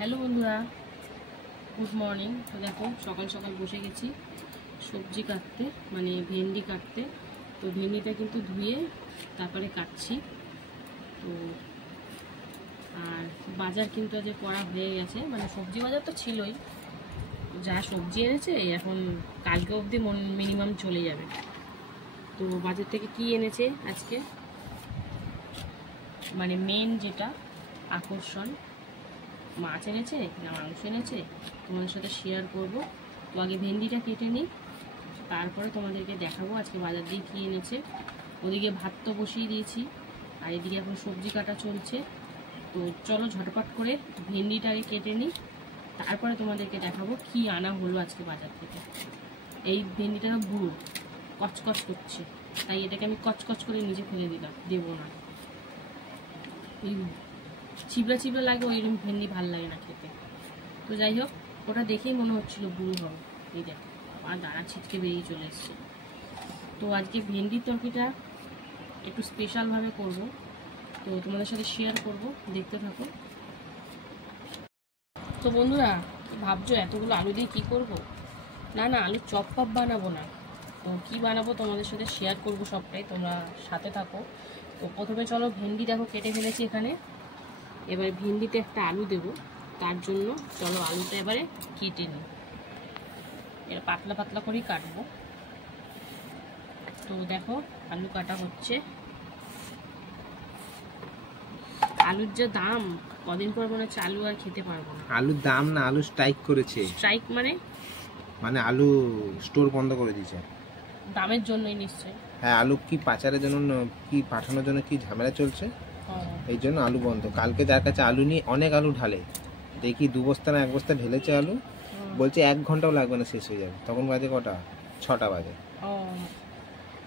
Hello বন্ধুরা, good morning. তো দেখো সকাল সকাল বসে গেছি সবজি কাটতে, মানে ভেন্ডি কাটতে। তো ভেন্ডিটা কিন্তু ধুয়ে তারপরে কাটছি। তো আর বাজার কিন্তু আজ করা হয়ে গেছে, মানে সবজি বাজার তো ছিলই, যা সবজি এনেছে এখন কালকে অবধি মিনিমাম চলে যাবে। তো বাজার থেকে কি এনেছে আজকে, মানে মেন যেটা আকর্ষণ, মাছ এনেছে না মাংস এনেছে তোমাদের সাথে শেয়ার করব। তো আগে ভেন্ডিটা কেটে নিই, তারপরে তোমাদেরকে দেখাবো আজকে বাজার দিয়ে কী এনেছে। ওদিকে ভাত তো বসিয়ে দিয়েছি, আর এদিকে এখন সবজি কাটা চলছে। তো চলো ঝটপট করে ভেন্ডিটা আগে কেটে নিই, তারপরে তোমাদেরকে দেখাবো কি আনা হলো আজকে বাজার থেকে। এই ভেন্ডিটা বুড়ো কচকচ করছে, তাই এটাকে আমি কচকচ করে নিচে ফেলে দিলাম, দেবো না। এই চিবড়া চিবড়া লাগে, ওইরকম ভেন্ডি ভাল লাগে না খেতে। তো যাই হোক, ওটা দেখেই মনে হচ্ছিল বুড়ো হবে। এই দেখ আর দাঁড়া ছিটকে বেরিয়ে চলে এসছে। তো আজকে ভেন্ডির তরকারিটা একটু স্পেশালভাবে করব, তো তোমাদের সাথে শেয়ার করব, দেখতে থাকো। তো বন্ধুরা, ভাবছো এতগুলো আলু দিয়ে কী করব? না আলুর চপ পপ বানাবো না, তো কী বানাবো তোমাদের সাথে শেয়ার করব সবটাই, তোমরা সাথে থাকো। তো প্রথমে চলো ভেন্ডি দেখো কেটে ফেলেছি এখানে। এবার ভেন্ডিতে একটা আলু দেব, তার জন্য চলো আলুটা এবারে কেটে নিই। এবার পাতলা পাতলা করেই কাটবো। তো দেখো আলু কাটা হচ্ছে। আলুর যা দাম, কদিন পর মনে হচ্ছে আলু আর খেতে পারবো না। আলুর দাম না, আলু স্ট্রাইক করেছে। স্ট্রাইক মানে আলু স্টোর বন্ধ করে দিয়েছে দামের জন্যই নিশ্চয়। হ্যাঁ, আলু কি পাচারের জন্য, কি পাঠানোর জন্য কি ঝামেলা চলছে, এই জন্য আলু বন্ধ। কালকে যার কাছে আলু নিয়ে অনেক আলু ঢালে, দেখি 2 বস্তা না 1 বস্তা ঢেলেছে আলু, বলছে 1 ঘন্টাও লাগবে না, শেষ হয়ে যাবে। তখন বাজে কটা? 6টা বাজে।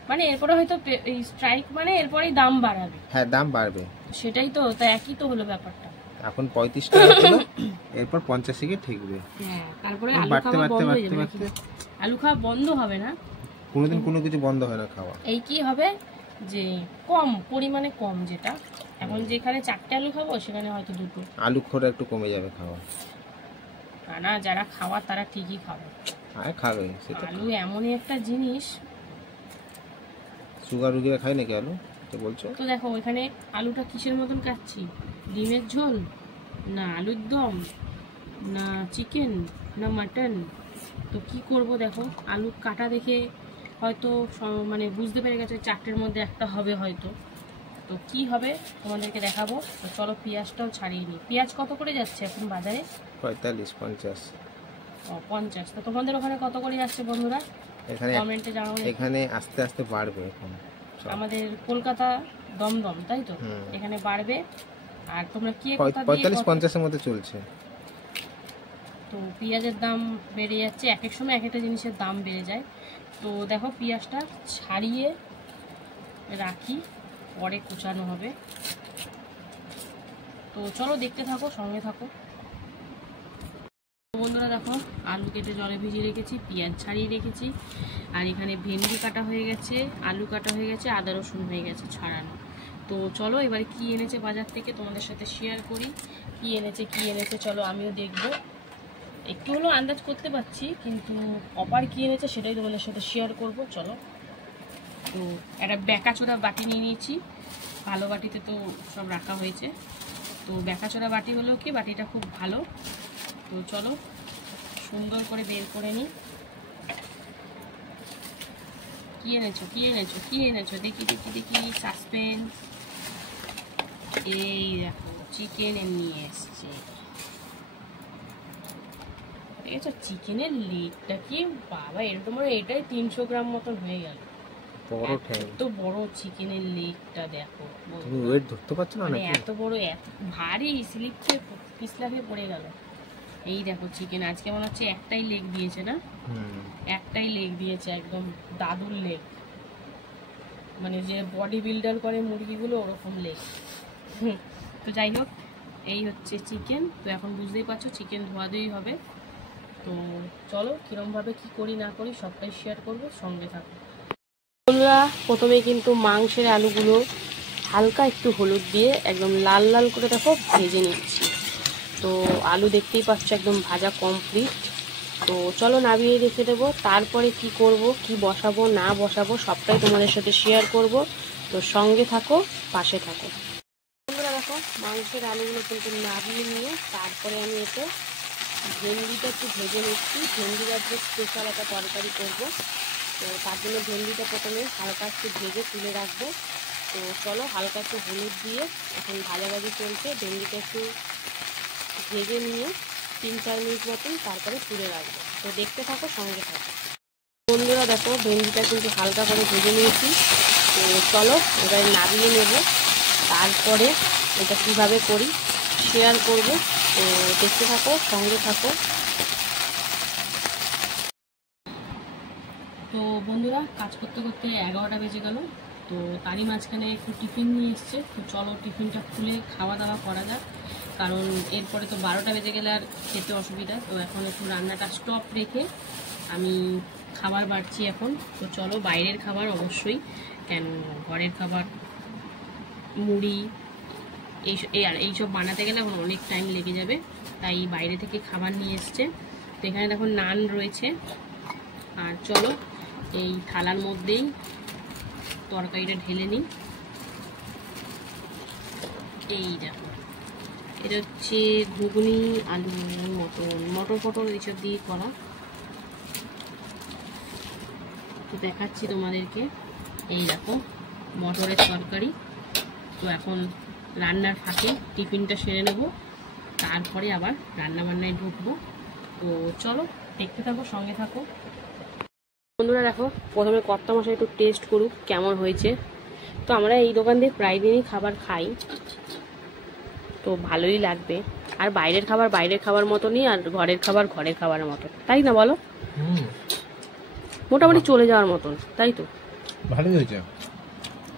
মানে এরপরে হয়তো এই স্ট্রাইক মানে এরপরেই দাম বাড়াবে। হ্যাঁ, দাম বাড়বে, সেটাই তো, তা একই তো হলো ব্যাপারটা। এখন 35 টাকা ছিল, এরপর 50 গিয়ে ঠেকবে। হ্যাঁ, তারপরে বাড়তে বাড়তে বাড়তে বাড়তে আলু খাওয়া বন্ধ হবে না, কোনোদিন কোনো কিছু বন্ধ হয় না খাওয়া। এই কি হবে যে কম পরিমাণে কম, যেটা এখন যেখানে 4টে আলু খাবো সেখানে হয়তো 2টো। আলু খোরা একটু কমে যাবে খাওয়া। না যারা খাওয়ার তারা ঠিকই খাবে, আর খাবে সেটা। আলু এমনই একটা জিনিস। সুগার রুগীরা খায় নাকি আলু তো বলছো? তো দেখো এখানে আলুটা কিসের মতন কাটছি, ডিমের ঝোল না আলুর দম না চিকেন না মাটন। তো কি করব দেখো, আলু কাটা দেখে হয়তো মানে বুঝতে পেরে গেছে 4টের মধ্যে একটা হবে হয়তো। তো কি হবে তোমাদেরকে দেখাবো। তো চলো পেঁয়াজটাও ছাড়িয়ে নিই। পেঁয়াজ কত করে যাচ্ছে এখন বাজারে? 45-50। ও 50। তো তোমাদের ওখানে কত করে যাচ্ছে বন্ধুরা? এখানে কমেন্টে জানাও। এখানে আস্তে আস্তে বাড়বে এখন। আমাদের কলকাতা দমদম, তাই তো, এখানে বাড়বে। আর তোমরা কি 45-50 এর মধ্যে চলছে। তো পেঁয়াজের দাম বেড়ে যাচ্ছে, এক এক সময় এক একটা জিনিসের দাম বেড়ে যায়। তো দেখো পেঁয়াজটা ছাড়িয়ে রাখি, পরে কুচানো হবে। তো চলো দেখতে থাকো, সঙ্গে থাকো বন্ধুরা। দেখো আলু কেটে জলে ভিজিয়ে রেখেছি, পেঁয়াজ ছাড়িয়ে রেখেছি, আর এখানে ভেন্ডি কাটা হয়ে গেছে, আলু কাটা হয়ে গেছে, আদা রসুন হয়ে গেছে ছাড়ানো। তো চলো এবারে কি এনেছে বাজার থেকে তোমাদের সাথে শেয়ার করি। কি এনেছে চলো আমিও দেখবো। একটু হলো আন্দাজ করতে পারছি, কিন্তু অপার কি এনেছে সেটাই তোমাদের সাথে শেয়ার করব। চলো, তো একটা বেকাচোরা বাটি নিয়ে নিয়েছি, ভালো বাটিতে তো সব রাখা হয়েছে। তো বেকাচোরা বাটি হলো কি, বাটিটা খুব ভালো। তো চলো সুন্দর করে বের করে নিই। কি এনেছো দেখি সাসপেন্স। এই দেখো চিকেন নিয়ে এসছে, দেখেছো চিকেনের লেগটা কি বাবা, এরকম এটাই 300 গ্রাম মতন হয়ে গেল। এত বড় চিকেনের লেগটা দেখো, তুমি ওয়েট ধরতে পারছো না নাকি? এত বড়, এত ভারী, স্লিপ খেয়ে পিছলা খেয়ে পড়ে গেল। এই দেখো চিকেন আজকে মনে হচ্ছে একটাই লেগ দিয়েছে না, একটাই লেগ দিয়েছে, একদম দাদুর লেগ, মানে যে বডি বিল্ডার করে মুরগিগুলো ওরকম লেগ। তো যাই হোক, এই হচ্ছে চিকেন। তো এখন বুঝতেই পারছো চিকেন ধোয়াধুয়ি হবে। তো চলো কিরমভাবে কি করি না করি সবটাই শেয়ার করবো, সঙ্গে থাকো বন্ধুরা। প্রথমেই কিন্তু মাংসের আলুগুলো হালকা একটু হলুদ দিয়ে একদম লাল লাল করে দেখো ভেজে নিচ্ছি। তো আলু দেখতেই পাচ্ছ একদম ভাজা কমপ্লিট। তো চলো নামিয়ে রেখে দেবো। তারপরে কি করব, কি বসাবো না বসাবো সবটাই তোমাদের সাথে শেয়ার করব। তো সঙ্গে থাকো, পাশে থাকো। বন্ধুরা দেখো মাংসের আলুগুলো কিন্তু নামিয়ে নিয়ে তারপরে আমি এতে ভেন্ডিটা একটু ভেজে নিচ্ছি। ভেন্ডির আজকে স্পেশাল একটা তরকারি করবো। তো তার জন্য ভেন্ডিটা প্রথমে হালকা একটু ভেজে তুলে রাখবো। তো চলো হালকা একটু হলুদ দিয়ে এখন ভাজাভাজি চলছে। ভেন্ডিটা একটু ভেজে নিয়ে 3-4 মিনিট মতন তারপরে তুলে রাখবো। তো দেখতে থাকো, সঙ্গে থাকো। বন্ধুরা দেখো ভেন্ডিটা কিন্তু হালকা করে ভেজে নিয়েছি। তো চলো এবার নামিয়ে নেব। তারপরে এটা কীভাবে করি শেয়ার করব। তো দেখতে থাকো, সঙ্গে থাকো। তো বন্ধুরা কাজ করতে করতে 11টা বেজে গেল। তো তারই মাঝখানে একটু টিফিন নিয়ে এসছে। তো চলো টিফিনটা খুলে খাওয়া দাওয়া করা যাক, কারণ এরপরে তো 12টা বেজে গেলে আর খেতে অসুবিধা। তো এখন একটু রান্নাটা স্টপ রেখে আমি খাবার বাড়ছি এখন। তো চলো বাইরের খাবার অবশ্যই, কেন ঘরের খাবার মুড়ি এইসব বানাতে গেলে এখন অনেক টাইম লেগে যাবে, তাই বাইরে থেকে খাবার নিয়ে এসছে। তো এখানে দেখো নান রয়েছে। আর চলো এই থালার মধ্যেই তরকারিটা ঢেলে নিই। এই দেখো এটা হচ্ছে ঘুগনি, আলু, মটর ফটর এইসব দিয়ে করা। তো দেখাচ্ছি তোমাদেরকে। এই দেখো মটরের তরকারি। তো এখন রান্নার ফাঁকে টিফিনটা সেরে নেব, তারপরে আবার রান্না বান্নায় ঢুকবো। তো চলো দেখতে থাকো, সঙ্গে থাকো। বন্ধুরা দেখো প্রথমে কর্তা মশাই একটু টেস্ট করুক কেমন হয়েছে। তো আমরা এই দোকান দিয়ে প্রায় দিনই খাবার খাই, তো ভালোই লাগবে। আর বাইরের খাবার মতনই, আর ঘরের খাবারের মতন, তাই না বলো? মোটামুটি চলে যাওয়ার মতন, তাই তো? ভালোই হয়েছে।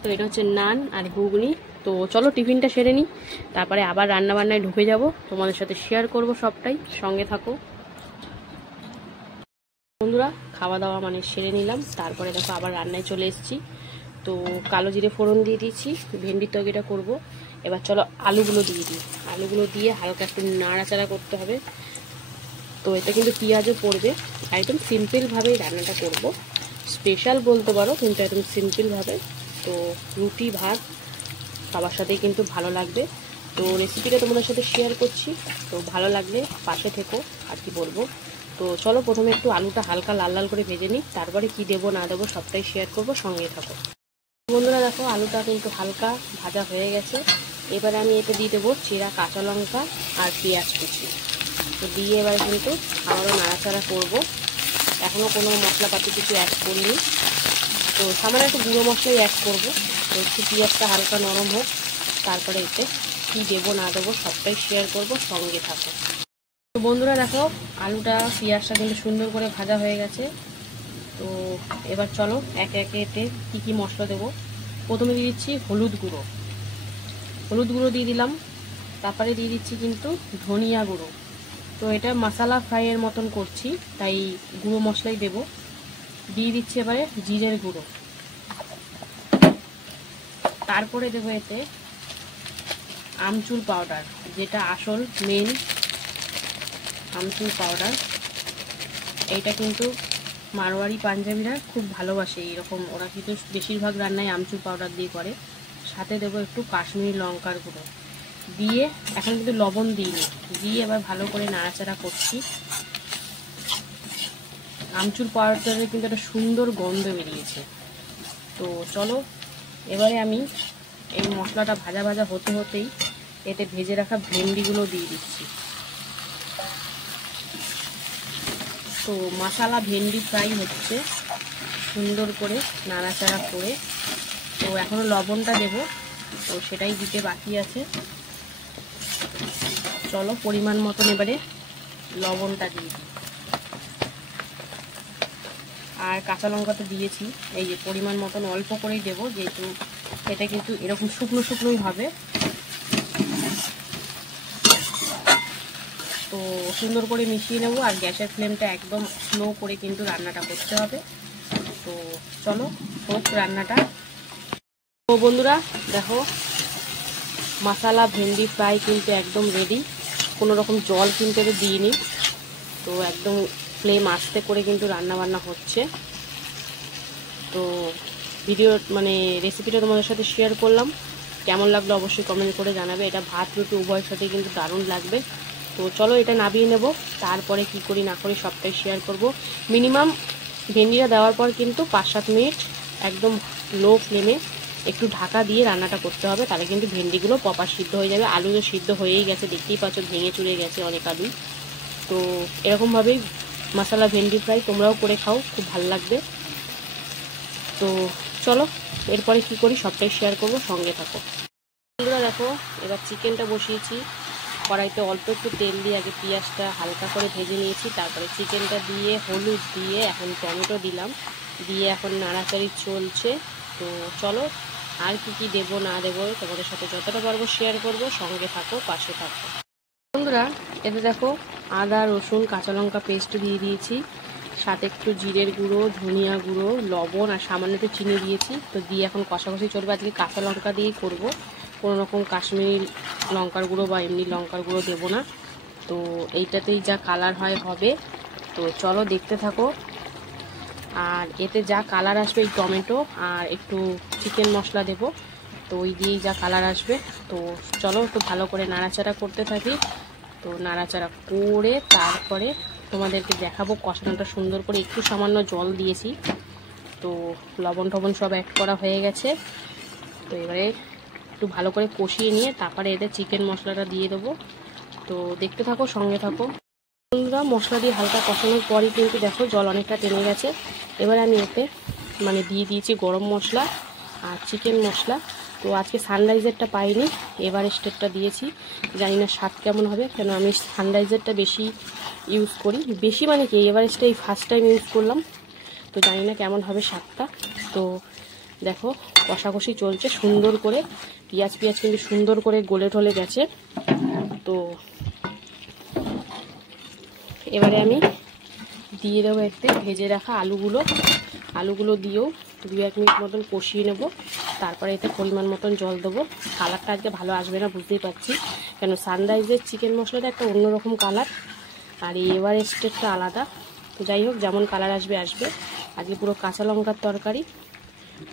তো এটা হচ্ছে নান আর ঘুগনি। তো চলো টিফিনটা সেরে নিই, তারপরে আবার রান্না বান্নায় ঢুকে যাব, তোমাদের সাথে শেয়ার করব সবটাই, সঙ্গে থাকো। বন্ধুরা খাওয়া দাওয়া মানে সেরে নিলাম, তারপরে দেখো আবার রান্নায় চলে এসেছি। তো কালো জিরে ফোড়ন দিয়ে দিয়েছি, ভেন্ডির তরকারিটা করব। এবার চলো আলুগুলো দিয়ে দিই। আলুগুলো দিয়ে হালকা একটু নাড়াচাড়া করতে হবে। তো এটা কিন্তু পেঁয়াজও পড়বে। একদম সিম্পলভাবেই রান্নাটা করব, স্পেশাল বলতে পারো, কিন্তু একদম সিম্পলভাবে। তো রুটি ভাত সবার সাথেই কিন্তু ভালো লাগবে। তো রেসিপিটা তোমাদের সাথে শেয়ার করছি, তো ভালো লাগলে পাশে থেকো, আর কি বলবো। তো চলো প্রথমে একটু আলুটা হালকা লাল লাল করে ভেজে নিই, তারপরে কি দেবো না দেবো সবটাই শেয়ার করব, সঙ্গে থাকো। বন্ধুরা দেখো আলুটা কিন্তু হালকা ভাজা হয়ে গেছে। এবারে আমি এতে দিয়ে দেবো চিরা কাঁচা লঙ্কা আর পেঁয়াজ কুচি। তো দিয়ে এবার কিন্তু আবারও নাড়াচাড়া করবো। এখনও কোনো মশলাপাতি কিছু অ্যাড করিনি। তো সামান্য একটু গুঁড়ো মশলাই অ্যাড করবো। তো একটু পেঁয়াজটা হালকা নরম হোক, তারপরে এতে কী দেবো না দেবো সবটাই শেয়ার করব, সঙ্গে থাকো। তো বন্ধুরা দেখো আলুটা পেঁয়াজটা কিন্তু সুন্দর করে ভাজা হয়ে গেছে। তো এবার চলো একে একে এতে কী কী মশলা দেবো। প্রথমে দিয়ে দিচ্ছি হলুদ গুঁড়ো দিয়ে দিলাম। তারপরে দিয়ে দিচ্ছি কিন্তু ধনিয়া গুঁড়ো। তো এটা মশলা ফ্রাইয়ের মতন করছি, তাই গুঁড়ো মশলাই দেবো। দিয়ে দিচ্ছি এবারে জিরের গুঁড়ো। তারপরে দেবো এতে আমচুর পাউডার, যেটা আসল মেন আমচুর পাউডার। এইটা কিন্তু মারোয়ারি পাঞ্জাবিরা খুব ভালোবাসে এইরকম, ওরা কিন্তু বেশিরভাগ রান্নায় আমচুর পাউডার দিয়ে করে। সাথে দেবো একটু কাশ্মীরি লঙ্কার গুঁড়ো দিয়ে, এখন কিন্তু লবণ দিইনি, দিয়ে এবার ভালো করে নাড়াচাড়া করছি। আমচুর পাউডারের কিন্তু একটা সুন্দর গন্ধ বেরিয়েছে। তো চলো এবারে আমি এই মশলাটা ভাজা ভাজা হতে হতেই এতে ভেজে রাখা ভেন্ডিগুলো দিয়ে দিচ্ছি। তো মশলা ভেন্ডি ফ্রাই হচ্ছে সুন্দর করে নাড়াচাড়া করে। তো এখনও লবণটা দেবো, তো সেটাই দিতে বাকি আছে। চলো পরিমাণ মতন এবারে লবণটা দিয়ে দিই। আর কাঁচা লঙ্কা তো দিয়েছি, এই যে পরিমাণ মতন অল্প করেই দেবো, যেহেতু এটা কিন্তু এরকম শুকনো শুকনোই হবে। তো সুন্দর করে মিশিয়ে নেব, আর গ্যাসের ফ্লেমটা একদম স্লো করে কিন্তু রান্নাটা করতে হবে। তো চলো হোক রান্নাটা। তো বন্ধুরা দেখো মশলা ভেন্ডি ফ্রাই কিন্তু একদম রেডি। কোনো রকম জল কিন্তু এতে দিইনি। তো একদম ফ্লেম আস্তে করে কিন্তু রান্না বান্না হচ্ছে। তো ভিডিও মানে রেসিপিটা তোমাদের সাথে শেয়ার করলাম, কেমন লাগলো অবশ্যই কমেন্ট করে জানাবে। এটা ভাত রুটি উভয়ের সাথে কিন্তু দারুণ লাগবে। তো চলো এটা নামিয়ে নেব, তারপরে কি করি না করি সবটাই শেয়ার করব। মিনিমাম ভেন্ডিটা দেওয়ার পর কিন্তু 5-7 মিনিট একদম লো ফ্লেমে একটু ঢাকা দিয়ে রান্নাটা করতে হবে, তাহলে কিন্তু ভেন্ডিগুলো প্রপার সিদ্ধ হয়ে যাবে। আলু তো সিদ্ধ হয়েই গেছে, দেখতেই পাচ্ছ ভেঙে চুরে গেছে অনেক আলু। তো এরকমভাবেই মশলা ভেন্ডি ফ্রাই তোমরাও করে খাও, খুব ভালো লাগবে। তো চলো এরপরে কি করি সবটাই শেয়ার করব, সঙ্গে থাকো। বন্ধুরা দেখো, এবার চিকেনটা বসিয়েছি কড়াইতে। অল্প একটু তেল দিয়ে আগে পেঁয়াজটা হালকা করে ভেজে নিয়েছি, তারপরে চিকেনটা দিয়ে হলুদ দিয়ে এখন টমেটো দিলাম, দিয়ে এখন নাড়াচাড়ি চলছে। তো চলো আর কি দেবো না দেবো তোমাদের সাথে যতটা পারবো শেয়ার করব, সঙ্গে থাকো, পাশে থাকো। বন্ধুরা এতে দেখো আদা রসুন কাঁচা লঙ্কা পেস্ট দিয়ে দিয়েছি, সাথে একটু জিরের গুঁড়ো, ধনিয়া গুঁড়ো, লবণ আর সামান্য একটু চিনি দিয়েছি। তো দিয়ে এখন কষাকষি চলবে। আজকে কাঁচা লঙ্কা দিয়েই করবো, কোনো রকম কাশ্মীরি লঙ্কার গুঁড়ো বা এমনি লঙ্কার গুঁড়ো দেবো না। তো এইটাতেই যা কালার হয় হবে। তো চলো দেখতে থাকো। আর এতে যা কালার আসবে এই টমেটো আর একটু চিকেন মশলা দেবো, তো ওই দিয়েই যা কালার আসবে। তো চলো একটু ভালো করে নাড়াচাড়া করতে থাকি। তো নাড়াচাড়া করে তারপরে তোমাদেরকে দেখাবো কষানোটা সুন্দর করে। একটু সামান্য জল দিয়েছি, তো লবণ টবণ সব অ্যাড করা হয়ে গেছে। তো এবারে একটু ভালো করে কষিয়ে নিয়ে তারপরে এতে চিকেন মশলাটা দিয়ে দেবো। তো দেখতে থাকো, সঙ্গে থাকো। বন্ধুরা মশলা দিয়ে হালকা কষানোর পরই কিন্তু দেখো জল অনেকটা টেনে গেছে। এবারে আমি এতে মানে দিয়ে দিয়েছি গরম মশলা আর চিকেন মশলা। তো আজকে সানরাইজারটা পাইনি, এভারেস্টেরটা দিয়েছি। জানি না স্বাদ কেমন হবে, কেন আমি সানরাইজারটা বেশি ইউজ করি। বেশি মানে কি, এভারেস্টটা এই ফার্স্ট টাইম ইউজ করলাম, তো জানি না কেমন হবে স্বাদটা। তো দেখো কষাকষি চলছে সুন্দর করে, পেঁয়াজ কিন্তু সুন্দর করে গলে ঠলে গেছে। তো এবারে আমি দিয়ে দেবো একটু ভেজে রাখা আলুগুলো দিয়েও 2-1 মিনিট মতন কষিয়ে নেব। তারপরে এতে পরিমাণ মতন জল দেবো। কালারটা আজকে ভালো আসবে না বুঝতেই পারছি, কেন সানরাইজের চিকেন মশলাটা একটা অন্যরকম কালার আর এভারেস্টেরটা আলাদা। তো যাই হোক, যেমন কালার আসবে আজকে পুরো কাঁচা লঙ্কার তরকারি।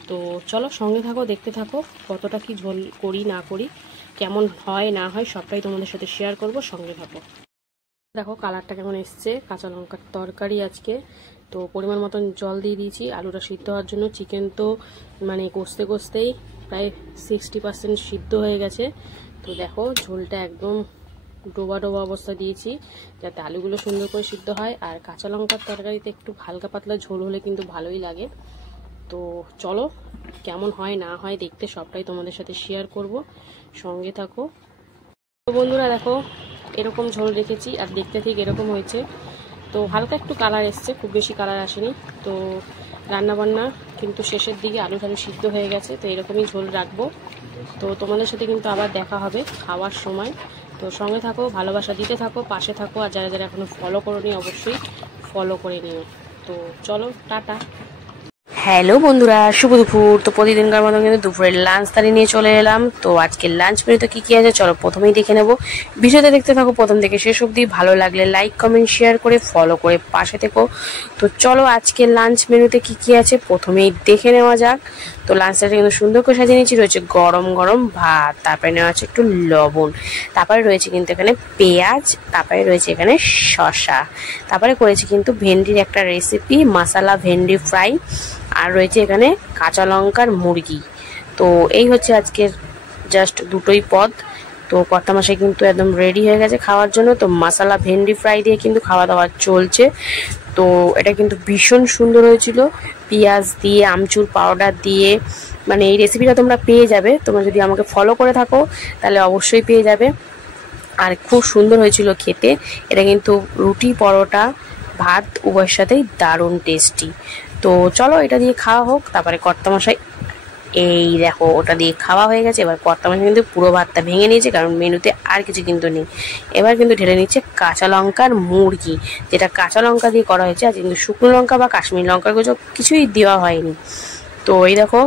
তো চলো সঙ্গে থাকো, দেখতে থাকো কতটা কি ঝোল করি না করি, কেমন হয় না হয় সবটাই তোমাদের সাথে শেয়ার করব, সঙ্গে থাকো। দেখো কালারটা কেমন এসছে, কাঁচা লঙ্কার তরকারি আজকে। তো পরিমাণ মতন জল দিয়ে দিয়েছি আলুটা সিদ্ধ হওয়ার জন্য। চিকেন তো মানে কষতেই প্রায় 60% সিদ্ধ হয়ে গেছে। তো দেখো ঝোলটা একদম ডোবা অবস্থা দিয়েছি, যাতে আলুগুলো সুন্দর করে সিদ্ধ হয়। আর কাঁচা লঙ্কার তরকারিতে একটু হালকা পাতলা ঝোল হলে কিন্তু ভালোই লাগে। তো চলো কেমন হয় না হয় দেখতে সবটাই তোমাদের সাথে শেয়ার করব, সঙ্গে থাকো। তো বন্ধুরা দেখো এরকম ঝোল রেখেছি আর দেখতে ঠিক এরকম হয়েছে। তো হালকা একটু কালার এসছে, খুব বেশি কালার আসেনি। তো রান্নাবান্না কিন্তু শেষের দিকে আলু সিদ্ধ হয়ে গেছে। তো এরকমই ঝোল রাখবো। তো তোমাদের সাথে কিন্তু আবার দেখা হবে খাওয়ার সময়। তো সঙ্গে থাকো, ভালোবাসা দিতে থাকো, পাশে থাকো। আর যারা যারা এখনো ফলো করোনি অবশ্যই ফলো করে নিও। তো চলো টাটা। হ্যালো বন্ধুরা, শুভ দুপুর। তো প্রতিদিনকার মতো কিন্তু দুপুরের লাঞ্চ তারি নিয়ে চলে এলাম। তো আজকে লাঞ্চ মেনুতে কি আছে চলো প্রথমেই দেখে নেব। ভিডিওতে দেখতে থাকো প্রথম থেকে শেষ অবধি। ভালো লাগলে লাইক কমেন্ট শেয়ার করে ফলো করে পাশে থেকো। তো চলো আজকে লাঞ্চ মেনুতে কি আছে প্রথমেই দেখে নেওয়া যাক। তো লাঞ্চটা কিন্তু সুন্দর করে সাজিয়ে নিয়েছি। রয়েছে গরম গরম ভাত, তারপরে নেওয়া আছে একটু লবণ, তারপরে রয়েছে কিন্তু এখানে পেঁয়াজ, তারপরে রয়েছে এখানে শসা, তারপরে করেছি কিন্তু ভেন্ডির একটা রেসিপি মশলা ভেন্ডি ফ্রাই, আর রয়েছে এখানে কাঁচা লঙ্কার মুরগি। তো এই হচ্ছে আজকের জাস্ট দুটোই পদ। তো কর্তামশাই কিন্তু একদম রেডি হয়ে গেছে খাওয়ার জন্য। তো মশলা ভেন্ডি ফ্রাই দিয়ে কিন্তু খাওয়া দাওয়া চলছে। তো এটা কিন্তু ভীষণ সুন্দর হয়েছিল, পেঁয়াজ দিয়ে আমচুর পাউডার দিয়ে। মানে এই রেসিপিটা তোমরা পেয়ে যাবে, তোমরা যদি আমাকে ফলো করে থাকো তাহলে অবশ্যই পেয়ে যাবে। আর খুব সুন্দর হয়েছিল খেতে। এটা কিন্তু রুটি পরোটা ভাত উভয়ের সাথেই দারুণ টেস্টি। তো চলো এটা দিয়ে খাওয়া হোক। তারপরে কর্তামশাই এই দেখো ওটা দিয়ে খাওয়া হয়ে গেছে। এবার কর্তামশাই কিন্তু পুরো ভাতটা ভেঙে নিয়েছে, কারণ মেনুতে আর কিছু কিন্তু নেই। এবার কিন্তু ঢেলে নিচ্ছে কাঁচা লঙ্কার মুরগি, যেটা কাঁচা লঙ্কা দিয়ে করা হয়েছে। আজ কিন্তু শুকনো লঙ্কা বা কাশ্মীরি লঙ্কার কিছুই দেওয়া হয়নি। তো এই দেখো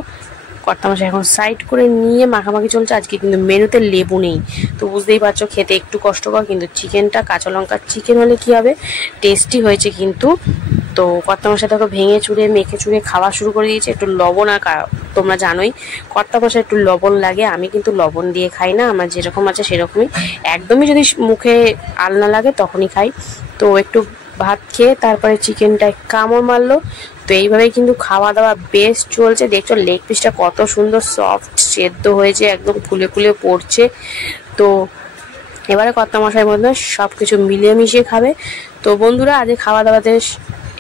কর্তামশাই এখন সাইড করে নিয়ে মাখামাখি চলছে। আজকে কিন্তু মেনুতে লেবু নেই, তো বুঝতেই পারছো খেতে একটু কষ্টকর, কিন্তু চিকেনটা কাঁচা লঙ্কার চিকেন হলে কি হবে, টেস্টি হয়েছে কিন্তু। তো কর্তামশাই দেখো ভেঙে চুড়ে মেখে চুড়ে খাওয়া শুরু করে দিয়েছে। একটু লবণ, আর তোমরা জানোই কর্তামশাই একটু লবণ লাগে, আমি কিন্তু লবণ দিয়ে খাই না, আমার যেরকম আছে সেরকমই, একদমই যদি মুখে আলনা লাগে তখনই খাই। তো একটু ভাত খেয়ে তারপরে চিকেনটা কামড় মারলো। তো এইভাবেই কিন্তু খাওয়া দাওয়া বেশ চলছে। দেখছো লেগ পিসটা কত সুন্দর সফট সেদ্ধ হয়েছে, একদম ফুলে ফুলে পড়ছে। তো এবারে কর্তামশাইয়ের মধ্যে সব কিছু মিলিয়ে মিশিয়ে খাবে। তো বন্ধুরা আজ খাওয়া দাওয়াতে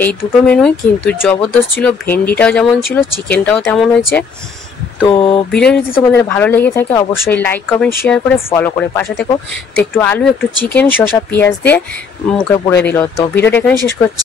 এই দুটো মেনুই কিন্তু জবরদস্ত ছিল, ভেন্ডিটাও যেমন ছিল চিকেনটাও তেমন হয়েছে। তো ভিডিও যদি তোমাদের ভালো লেগে থাকে অবশ্যই লাইক কমেন্ট শেয়ার করে ফলো করে পাশে থেকো। তো একটু আলু, একটু চিকেন, শসা, পেঁয়াজ দিয়ে মুখে পুড়ে দিল। তো ভিডিওটা এখানে শেষ করছি।